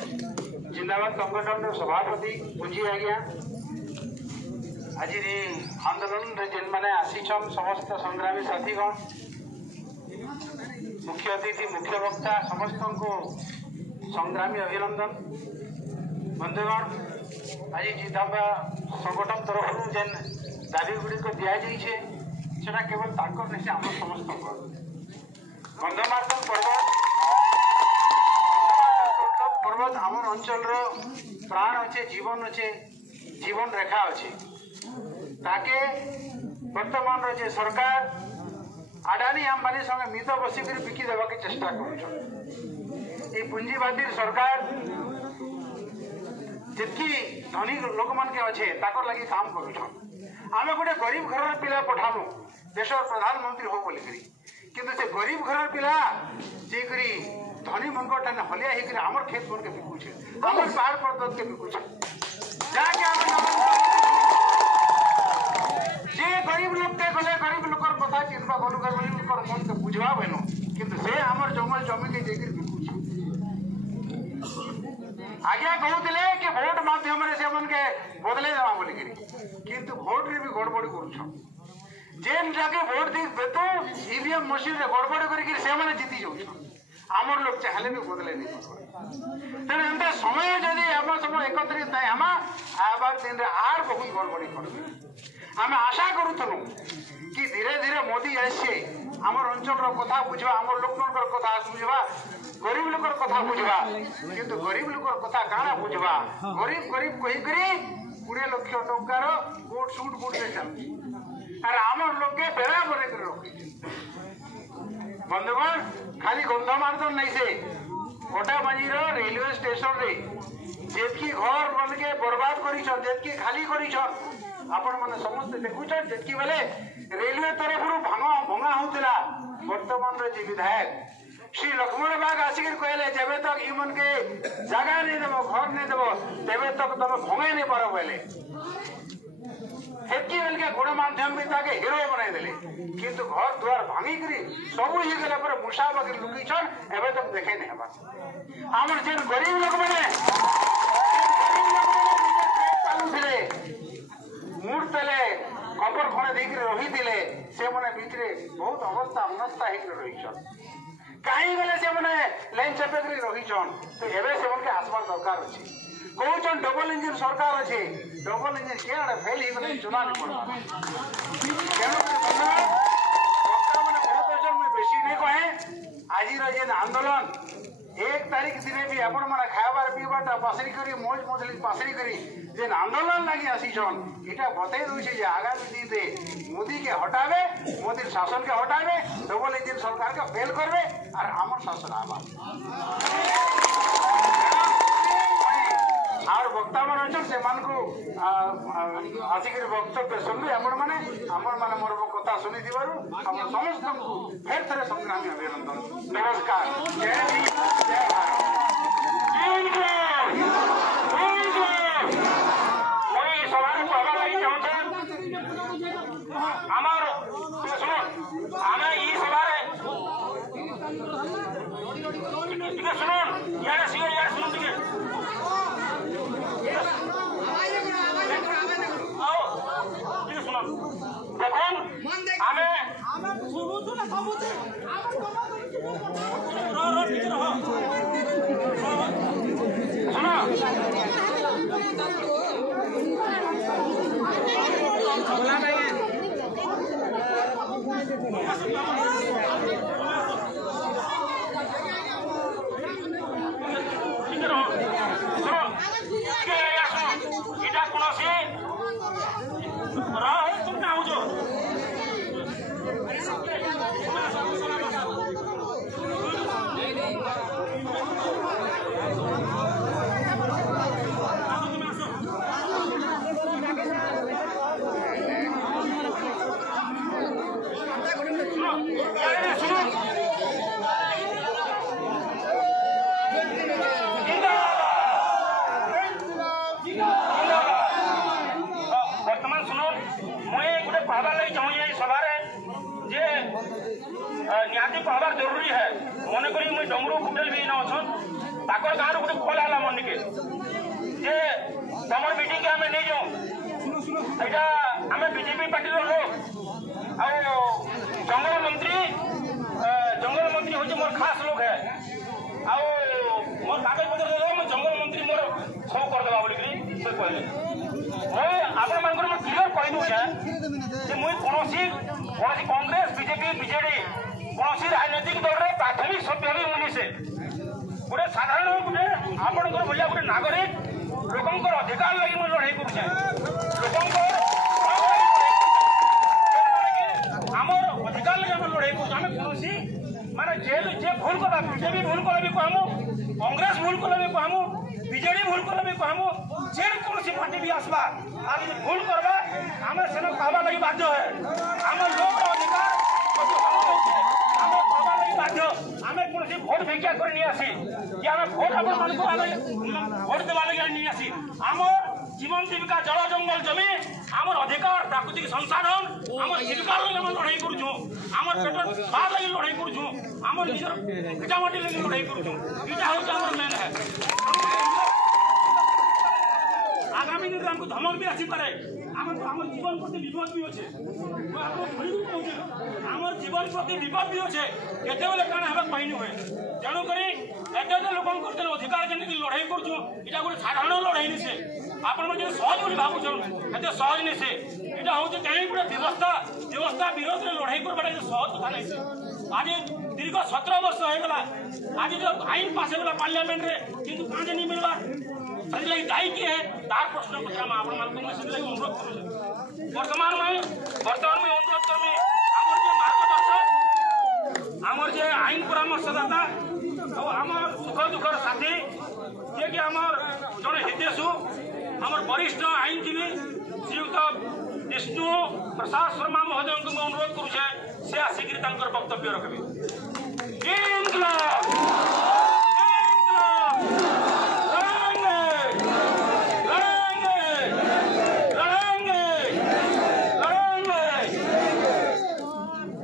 जिंदाबाद संगठन सभापति पुंजी आज्ञा आज आंदोलन जेन मैंने आसीछन समस्त संग्रामी साथीगण मुख्य अतिथि मुख्य वक्ता समस्त को संग्रामी अभिनंदन बंधुगण आज जिंदाबाद संगठन तरफ जेन दाबी गुड़िक दि जाइए सेटा केवल ताकर नहीं आम समस्त गंधमार्दन पर्वत आमर अंचल प्राण अच्छे जीवन अच्छे जीवन रेखा अच्छे ताके वर्तमान जे सरकार अडानी अंबानी संगे मित बसिक बिकी देवा के चेष्टा कर पुंजीवादी सरकार जितकी धनी लोक मान के अच्छे ताकर लगी काम करें गोटे गरीब घर पिला पठामु देश प्रधानमंत्री हो बोलिकी किंतु से गरीब घर पिला जेकरी धनी मन हलिया होकर आमर खेत मन के बिकुचे आमर पहाड़ पर्वत के बिकुचे जे गरीब लोग के गले गरीब लोग कथा चिंता गलु गरीब लोग मन के बुझवा बेनो किंतु से आमर जंगल जमी के जेकर बिकुचे आज्ञा कहते कि भोट माध्यम से मन के बदले देवा बोलिकी किंतु भोट रे भी गड़बड़ी कर जेन जाके भोट दी बेतु ईवीएम मशीन रे गड़बड़ी करके से माने जीती जाउछ आमर लोग चाहले भी बदले नहीं तेरे एंता समय जदि हम सब एकत्रित नहीं हम आबार दिन रे आर बहुत गड़बड़ी करबे हम आशा करूथनु कि धीरे धीरे मोदी आसे आमर अंचल रो कथा बुझवा आमर लोकनकर कथा बुझवा गरीब लोकर कथा बुझवा किंतु गरीब लोकर कथा काना बुझवा गरीब गरीब कहि करी 20 लाख टंकार कोट सूट बूट से चल अरे आमर लोग के बेड़ा बरे कर रखी बंधुगण खाली गंधमार्दन नहीं से कोटाबाजी रेलवे स्टेशन रे जेतकी घर मन के बर्बाद करिछन जेतकी खाली करिछन आपण माने समस्त देखुछन जेतकी बेले रेलवे तरफ भंगा होतिला वर्तमान रे जी विधायक श्री लक्ष्मण बाग आसिक कहले जबे तक इमन के जगह नहीं देबो घर नहीं देबो तबे तक तुम भंगाई नहीं पारो बोले हेतकी बेल के गुण माध्यम भी ताके हीरो बनाई देले किंतु घर द्वार भांगी करी सब ही गेला पर मुसा बाकी लुकी छन एबे तक देखे नहीं हबा हमर जे गरीब लोग माने मूड तले कबर खणे देख रही दिले से माने भीतरे बहुत अवस्था अनस्था हेक रही छन काई गले से माने लाइन चपे करी रही छन तो एबे से मन के आसमान दरकार अछि कहन डबल इंजन सरकार अच्छे डबल इंजन क्या फेल ही चुना नहीं पड़ा बेसी नहीं कहे आज आंदोलन 1 तारीख दिने भी आपण माने खाबार पीबाटा पासरी करी मौज मजली पासरी करी जेन आंदोलन लगी आसीछन इटा बतई दउछे जे आगामी दिन रे मोदी के हटावे मोदी शासन के हटावे डबल इंजन सरकार के फेल करबे और हमर शासन आबा और वक्ता मान अच्छे से आसिक वक्तव्य सुनबे आपण माने हमर माने मोर कथा सुनी दिबारु हम समस्त को फेर थरे संग्रामी अभिनंदन नमस्कार जय भीम जय निहाती कहबार जरूरी है मन करी मुझे डमरू फुटेल भी न अच्छा ताकर गाँव गोटे कल आला मन तमर मीटिंग के आम नहीं जाऊँ यहाँ आम बीजेपी पार्टी लोग जंगल मंत्री हूँ मोर खास लोग है आउ मोर कागज पत्र दे मैं जंगल मंत्री मोर सब करदेवा बोलिक से कहले मुझे आपण मान क्लीयर कही दूचे मुझे कौन कांग्रेस बीजेपी बीजेडी कौन राजनैतिक दल प्राथमिक सभ्य भी मुझे से गोटे साधारण गोटे आपण भाया गोटे नागरिक लोकंर अधिकार लगी मुझे लड़ाई करुचे आमर अधिकार लगे आम लड़ाई करुँ आम कौन माने जेल जे भूल कला बीजेपी भूल कला भी कहमु कांग्रेस भूल कला भी कहमु बीजेडी भूल कला भी कहमु जे कौन पार्टी भी आसवा आज भूल करवा आम से कहवा लगी बाध्य है आम लोक अधिकार आम कहवा लगी बाध्य आम कौन भोट भिक्षा कर नहीं आसी कि आम भोट आप भोट देवा लगे नहीं आसी आम जीवन जीविका जल जंगल जमी आमर अधिकार प्राकृतिक संसाधन आम जीविका लगे लड़ाई करुँ आम पेट बाहर लगे लड़ाई करुँ आम निजर भिटामाटी लगे लड़ाई करुँ यहाँ हूँ आम मेन है आगामी दिन में धमक भी आसपे आम जीवन प्रति विपद भी अच्छे मुझे आम जीवन प्रति विपद भी अच्छे केत कण हम कही नुहे तेणुक एत लोक अधिकार जमी लड़ाई करुँ यहाँ गोटे साधारण लड़ाई नहीं से आपण सहज बोली भावुन एत सहज नहीं से यहाँ हूँ कहीं गोटे व्यवस्था विरोध में लड़ाई करवा सहज कथा नहीं आज दीर्घ 17 वर्ष होगा आज जो आईन पास होगा पार्लियामेंट में किंतु कहाँ नहीं मिलवा से दायी किए है तार प्रश्न पत्र अनुरोध करूँ वर्तमान में अनुरोध करमी मार्गदर्शक आमर जे आईन परामर्शदाता आमर सुख दुखर साथी जे कि आमर जड़े हितेशु आमर वरिष्ठ आईनजीवी श्रीयुक्त विष्णु प्रसाद शर्मा महोदय को अनुरोध करुचे से आसिक वक्तव्य रखबे।